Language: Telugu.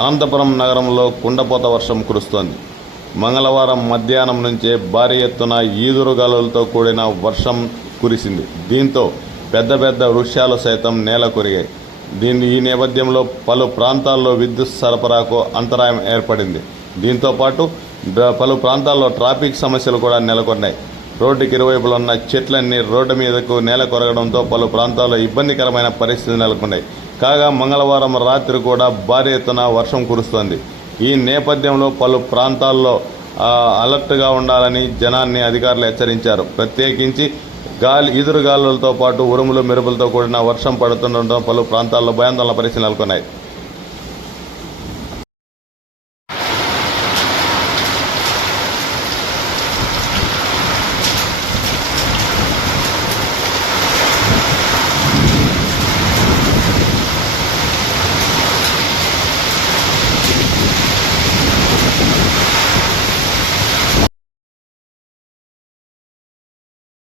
అనంతపురం నగరంలో కుండపోత వర్షం కురుస్తోంది. మంగళవారం మధ్యాహ్నం నుంచే భారీ ఎత్తున ఈదురుగాలులతో కూడిన వర్షం కురిసింది. దీంతో పెద్ద పెద్ద వృక్షాలు సైతం నేల కొరిగాయి. ఈ నేపథ్యంలో పలు ప్రాంతాల్లో విద్యుత్ సరఫరాకు అంతరాయం ఏర్పడింది. దీంతో పాటు పలు ప్రాంతాల్లో ట్రాఫిక్ సమస్యలు కూడా నెలకొన్నాయి. రోడ్డుకి ఇరువైపులా ఉన్న చెట్లన్నీ రోడ్డు మీదకు నేల కొరగడంతో పలు ప్రాంతాల్లో ఇబ్బందికరమైన పరిస్థితులు నెలకొన్నాయి. కాగా మంగళవారం రాత్రి కూడా భారీ ఎత్తున వర్షం కురుస్తోంది. ఈ నేపథ్యంలో పలు ప్రాంతాల్లో అలర్ట్గా ఉండాలని జనాన్ని అధికారులు హెచ్చరించారు. ప్రత్యేకించి ఈదురుగాలులతో పాటు ఉరుములు మెరుపులతో కూడిన వర్షం పడుతుండటంతో పలు ప్రాంతాల్లో భయాందోళన పరిస్థితులు నెలకొన్నాయి.